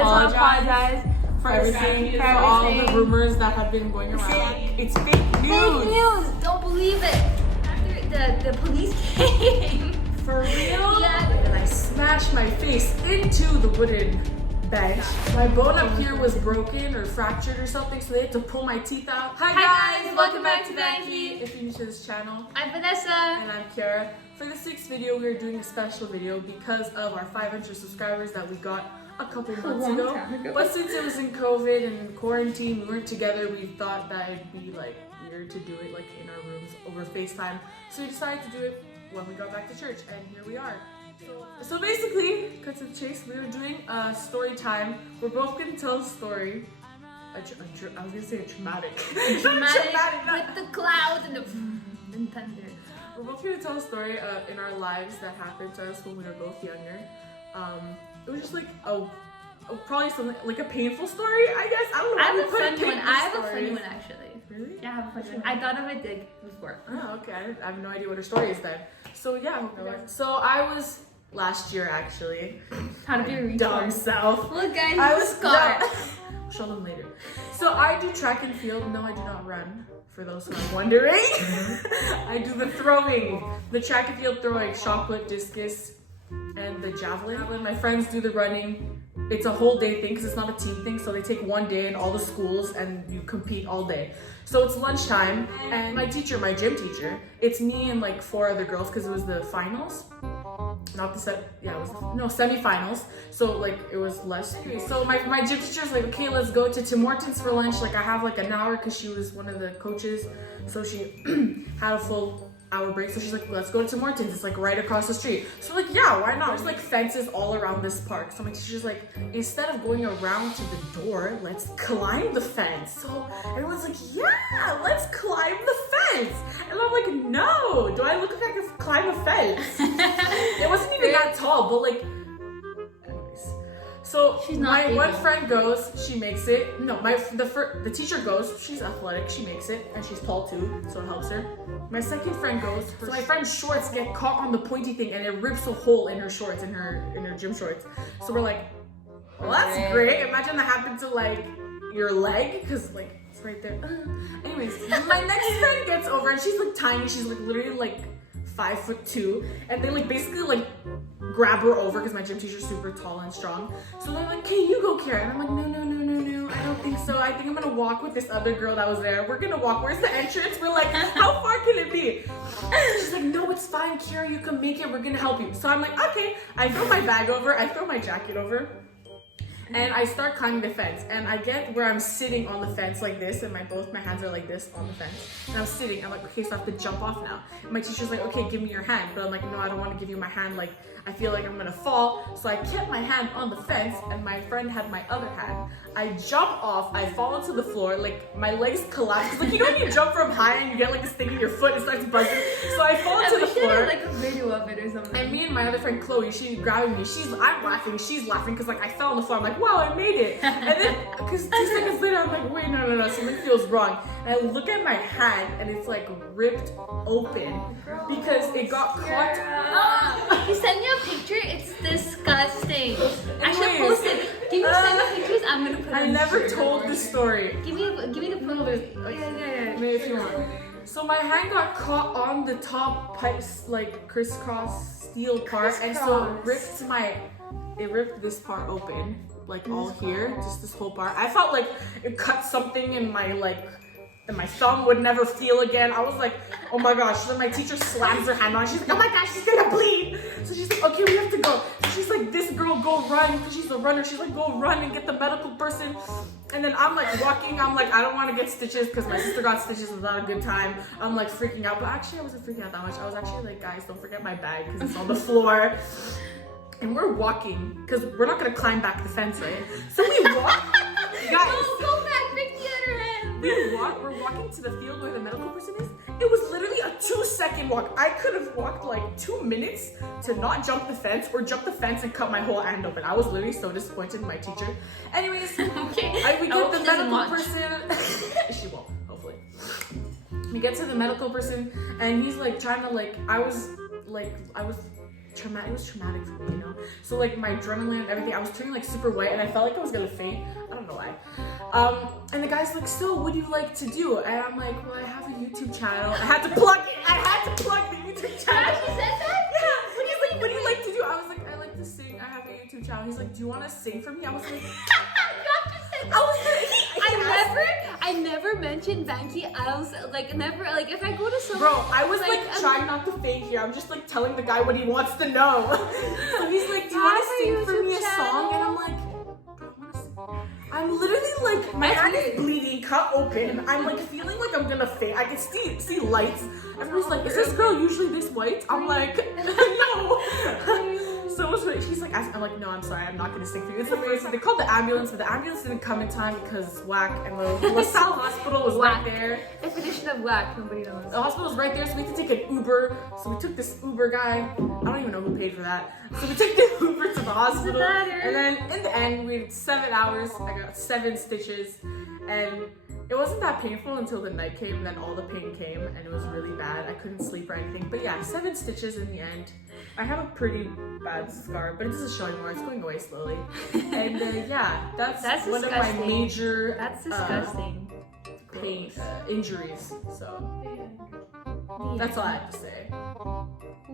apologize for everything, for all the rumors that have been going around. It's fake news. Fake news. Don't believe it. After the police came. For real? Yeah. And I smashed my face into the wooden bench. My bone up here was broken or fractured or something, so they had to pull my teeth out. Hi guys, welcome back to VanKi. If you're new to this channel, I'm Vanessa. And I'm Kiara. For the 6th video, we are doing a special video because of our 500 subscribers that we got a couple months ago. But since it was in COVID and quarantine, we weren't together, we thought that it'd be like weird to do it like in our rooms over FaceTime. So we decided to do it when we got back to church, and here we are. So basically, cut to the chase, we were doing a story time. We're both gonna tell a story. I was gonna say a traumatic. Dramatic with the clouds and the thunder. We're both here to tell a story in our lives that happened to us when we were both younger. It was just like probably something like a painful story, I guess. I don't know. I have a funny one. I have a funny one actually. Really? Yeah, I have a funny one. I thought of it before. Oh, okay. I have no idea what her story is then. So yeah, so I was last year actually. How to be a dumb self. Look guys, I was scarred. I'll show them later. So I do track and field. No, I do not run. For those who are wondering, I do the throwing, the track and field throwing, shot put, discus, and the javelin. My friends do the running. It's a whole day thing because it's not a team thing. So they take one day in all the schools and you compete all day. So it's lunchtime and my teacher, my gym teacher, it's me and like 4 other girls because it was the finals. Not the semifinals. So like it was less. So my gym teacher's like, okay, let's go to Tim Hortons for lunch. Like I have like an hour because she was one of the coaches. So she had a full hour break. So she's like, let's go to Tim Hortons. It's like right across the street. So like, yeah, why not? There's like fences all around this park. So my teacher's like, instead of going around to the door, let's climb the fence. So everyone's like, yeah, let's climb the fence. And I'm like, no, do I look like I can climb a fence? It wasn't even that tall, but like, anyways. So my one friend goes, she makes it. No, the teacher goes, she's athletic, she makes it, and she's tall too, so it helps her. My second friend goes, so my friend's shorts get caught on the pointy thing, and it rips a hole in her shorts, in her gym shorts. So we're like, well, that's great. Imagine that happened to like your leg, because like it's right there. Anyways, my next friend gets over, and she's like tiny. She's like literally like 5'2", and they like basically like grab her over because my gym teacher's super tall and strong. So they're like, okay, you go, Kara. And I'm like, no, I don't think so. I think I'm gonna walk with this other girl that was there. We're gonna walk. Where's the entrance? We're like, how far can it be? And she's like, no, it's fine, Kara, you can make it. We're gonna help you. So I'm like, okay. I throw my bag over. I throw my jacket over. And I start climbing the fence, and I get where I'm sitting on the fence like this, and both my hands are like this on the fence. And I'm sitting, I'm like, okay, so I have to jump off now. And my teacher's like, okay, give me your hand. But I'm like, no, I don't want to give you my hand. Like, I feel like I'm gonna fall. So I kept my hand on the fence, and my friend had my other hand. I jump off, I fall to the floor, like my legs collapse. Like, you know when you jump from high and you get like this thing in your foot, it starts buzzing. So I fall to the floor. Have, like a video of it or something. And me and my other friend Chloe, she's grabbing me. I'm laughing, she's laughing because like I fell on the floor. I'm like, wow, I made it. And then, because 2 seconds later, I'm like, wait, no, something feels wrong. And I look at my hand and it's like ripped open because it got caught. You sent me a picture. It's disgusting. I should post it. Give me some pictures. I'm gonna put it. I never told the story. Give me the photo. Yeah. Maybe if you want. So my hand got caught on the top pipes, like crisscross steel part, and so it ripped this part open, like all here, just this whole part. I felt like it cut something in my and my thumb would never feel again. I was like, oh my gosh. So then my teacher slams her hand on. She's like, oh my gosh, she's gonna bleed. So she's like, okay, we have to go. So she's like, this girl, go run. Because she's a runner. She's like, go run and get the medical person. And then I'm like walking. I'm like, I don't want to get stitches because my sister got stitches without a good time. I'm like freaking out. But actually, I wasn't freaking out that much. I was actually like, guys, don't forget my bag because it's on the floor. And we're walking because we're not going to climb back the fence, right? So we walk. Guys. Go back, pick the other hand. We're walking to the field where the medical person is. It was literally a 2-second walk. I could have walked like 2 minutes to not jump the fence or jump the fence and cut my whole hand open. I was literally so disappointed in my teacher. Anyways, okay. We get the medical person. She won't, hopefully. We get to the medical person and he's like trying to I was traumatic. It was traumatic for me, you know. So like my adrenaline and everything, I was turning like super white, and I felt like I was gonna faint. I don't know why. And the guy's like, so what do you like to do? And I'm like, well, I have a YouTube channel. I had to plug the YouTube channel. She said that? Yeah. He's like, what do you like to do? I was like, I like to sing. I have a YouTube channel. He's like, do you want to sing for me? I was like, I never mentioned VanKi. I was like, never, like, if I go to some. Bro, I was like trying not to fake here. I'm just like telling the guy what he wants to know. So he's like, do you want to sing for me a song? And I'm like, bro, I want to sing. I'm literally like, my hand is bleeding, cut open. I'm like feeling like I'm gonna faint. I can see lights. Everyone's like, is this girl usually this white? I'm like, no. So much funny. She's like, I'm like, no, I'm sorry, I'm not gonna sing for you. It's hilarious. So they called the ambulance, but the ambulance didn't come in time because whack, and the LaSalle hospital was right there. Definition of whack, nobody knows. The hospital was right there, so we had to take an Uber. So we took this Uber guy. I don't even know who paid for that. So we took the Uber to the hospital. And then in the end, we had 7 hours. I got 7 stitches. And it wasn't that painful until the night came, and then all the pain came, and it was really bad. I couldn't sleep or anything. But yeah, 7 stitches in the end. I have a pretty bad scar, but it doesn't show anymore. It's going away slowly. And yeah, that's one of my major That's disgusting. pain injuries. So that's all I have to say.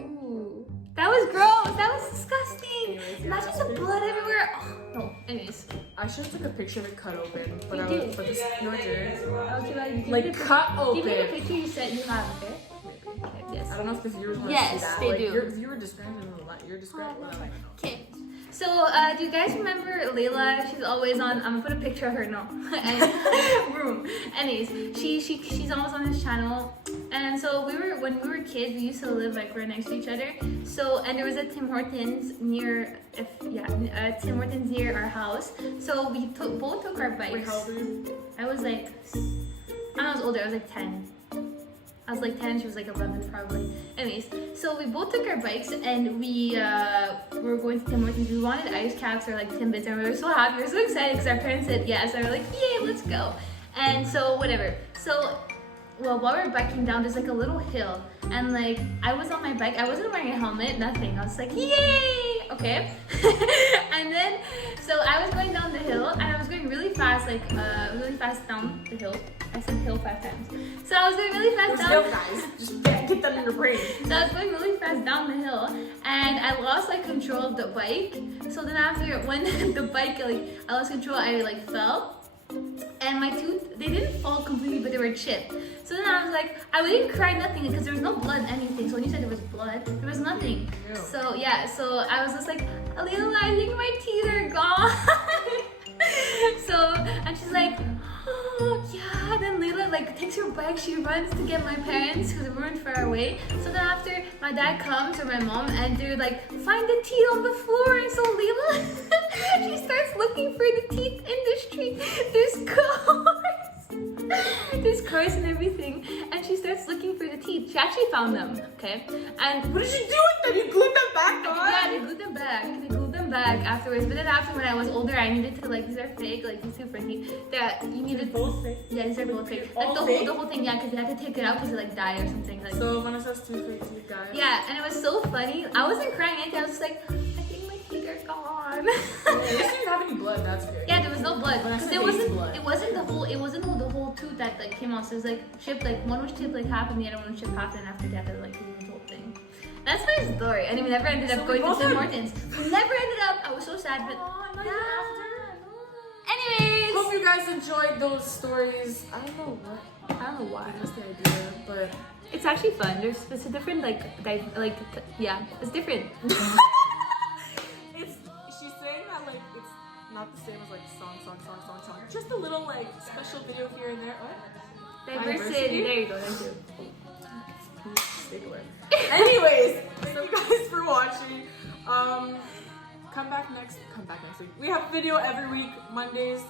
Ooh. That was gross. That was disgusting. Anyways, Imagine the blood everywhere. Oh, no. Anyways. I should have took a picture of it cut open, but You I did. was, but this no, I didn't. Okay, well, give Like me the cut open. Give me the picture you said you have, okay? Okay, yes. I don't know if the viewers want Yes, to see that. they like, do. Your viewer describing a lot. You're describing. Okay. So, do you guys remember Layla? She's always on. I'm gonna put a picture of her now. Room. Anyways, she's always on his channel. And so when we were kids, we used to live like right next to each other. So and there was a Tim Hortons near, Tim Hortons near our house. So we both took our bikes. Wait, how old are you? I was like, I was older. I was like 10. I was like 10, she was like 11 probably. Anyways, so we both took our bikes and we were going to Tim Hortons. We wanted ice caps or like Timbits, and we were so happy, we were so excited because our parents said yes. And we were like, yay, let's go. And so whatever. So while we were biking down, there's like a little hill, and like I was on my bike, I wasn't wearing a helmet, nothing. I was like, yay, okay. And then so I was going down the hill, and I was going really fast, like really fast down the hill. I said hill 5 times. So I was going really fast down. Hill, guys. Just get that in your brain. So I was going really fast down the hill, and I lost like control of the bike. So then after when the bike I lost control, I like fell. And my tooth, they didn't fall completely, but they were chipped. So then I was like, I didn't cry, nothing, because there was no blood, anything. So when you said there was blood, there was nothing. Ew. So yeah, so I was just like, Alila, I think my teeth are gone. So, and she's like, oh yeah. Then Layla like takes her bike, she runs to get my parents because we weren't far away. So then after my dad comes or my mom, and they're like, find the teeth on the floor. And so Layla, she starts looking for the teeth in the street. There's cars and everything, and she starts looking for the teeth. She actually found them, okay? And what did you do with them? You glued them back on? Yeah, they glued them back. They glued them back afterwards. But then after, when I was older, I needed to like, these are fake, like these two front teeth. That you needed. Both fake. Yeah, these are both fake. All Like the fake? whole thing, yeah, because they had to take it out because it like died or something. Like. So Vanessa's 2 fake teeth, guys. Yeah, and it was so funny. I wasn't crying anything. I was just like, I think my teeth are gone. At least you didn't have any blood. That's good. Yeah, there was no blood When I because said it wasn't. blood. It wasn't the whole tooth that like came out. So it was like chipped. Like one was chipped like half, and the other one was chipped half, and after that, they like the whole thing. That's my story. And we never ended up going to Tim Hortons. We never ended up. I was so sad, but anyways. Hope you guys enjoyed those stories. I don't know why. That's the idea, but It's actually fun. It's a different it's different. she's saying that like it's not the same as like song. Just a little like special video here and there. Oh, Diversity. There you go. Thank you. stay away. Anyways, thank you guys for watching. Come back next week. We have a video every week, Mondays.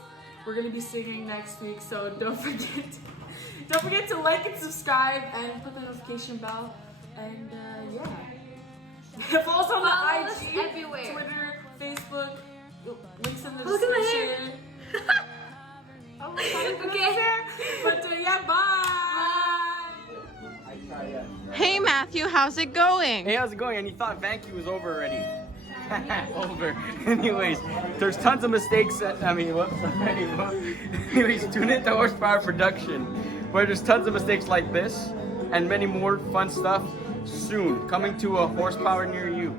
We're gonna be singing next week, so don't forget to like and subscribe and put the notification bell. And yeah, follow us on Follow the us IG, everywhere. Twitter, Facebook. Links in the Look at my hair. description. Okay. But yeah, bye. Hey Matthew, how how's it going? Hey, how's it going? And you thought VanKi was over already. Over. Anyways, there's tons of mistakes. Anyways, tune into Horsepower Production, where there's tons of mistakes like this and many more fun stuff soon coming to a horsepower near you.